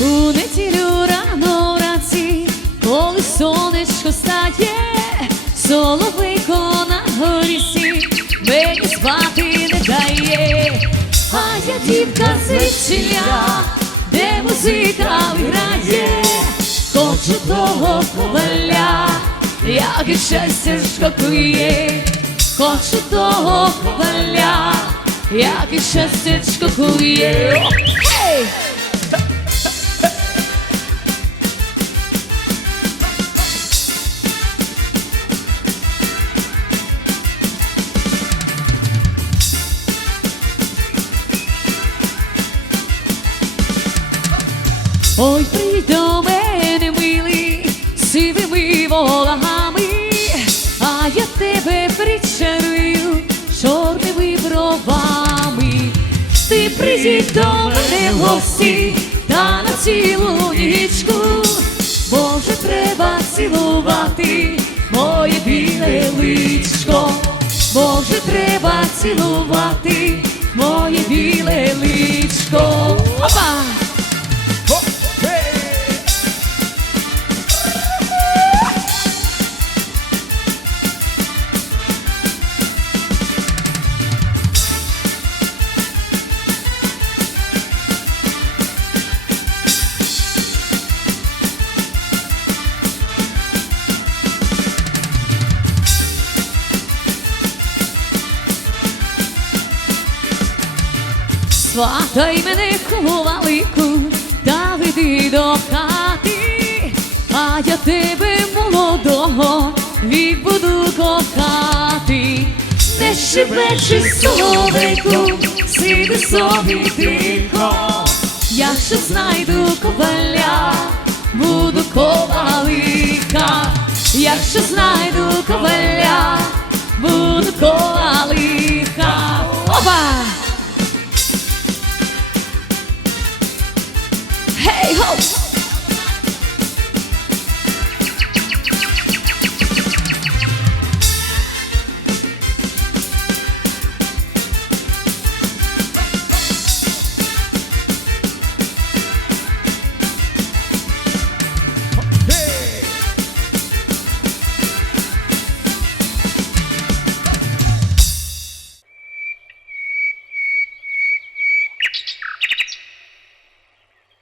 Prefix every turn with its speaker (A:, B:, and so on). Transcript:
A: У неділю рано вранці, коли сонечко стає, соловейко на горісі, мені спати не дає, а я дівка з вечіря, де музика виграє, хочу того коваля, як і щастя шкокує, хочу того коваля, як і щастячко кує. Ой, прийдь до мене, милий, сивими волами, а я тебе причарую чорними бровами. Ти прийдь до мене в гості та на цілу нічку, Боже, треба цілувати моє біле личко, Боже, треба цілувати моє біле личко. Сватай мене ховалику, та веди до хати, а я тебе молодого відбуду кохати. Не шибечи соловейку, сиди собі тихо, я ще знайду коваля, буду ковалика, якщо знайду коваля, буду ковалика. 嘿吼。